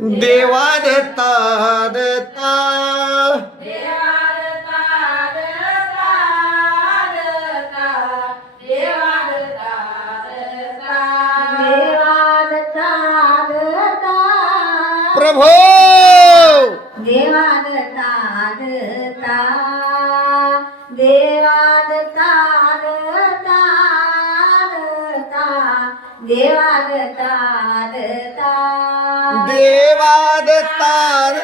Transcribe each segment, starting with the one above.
देवा दत्ता. दत्ता. प्रभो! देवा देवादतार देवादतार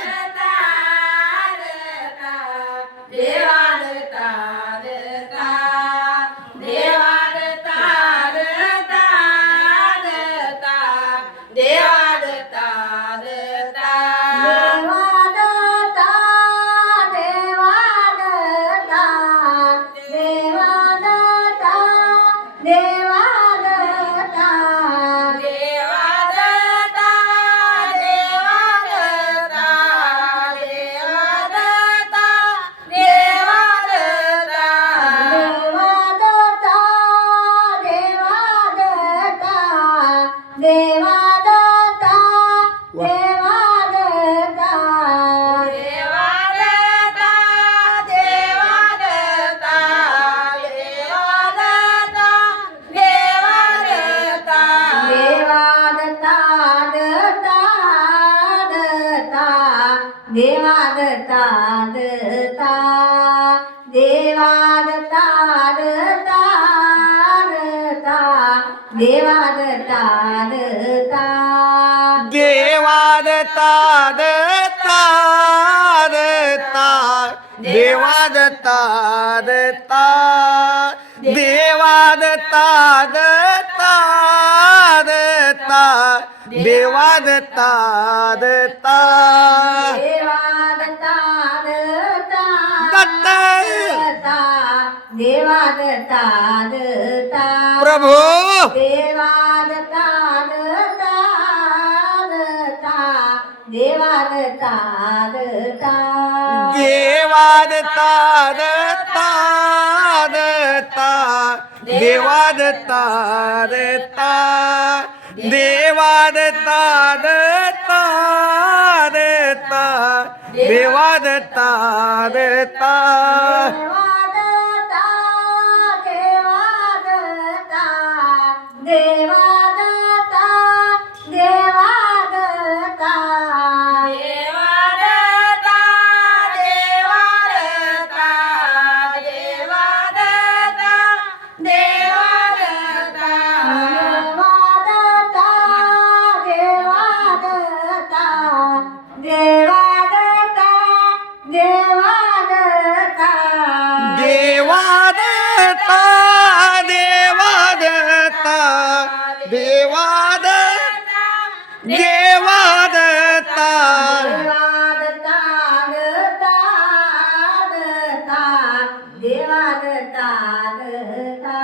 देवादता दता देवादता दता दता देवादता दता। देवा दत्ता दत्ता दत्ता देवा दत्ता दत्ता देवा दत्ता दत्ता देवादता दता दत्ता दता. देवादता दता प्रभो. देवादता दता दता. देवादता दता. देवा दत्ता दत्ता दत्ता दत्ता दत्ता देवा दत्ता दत्ता दत्ता देवाद दत्ता दत्ता देवादता देवा दत्ता देवा दत्ता देवा दत्ता देवा दत्ता देवादता दता दता देवादता दता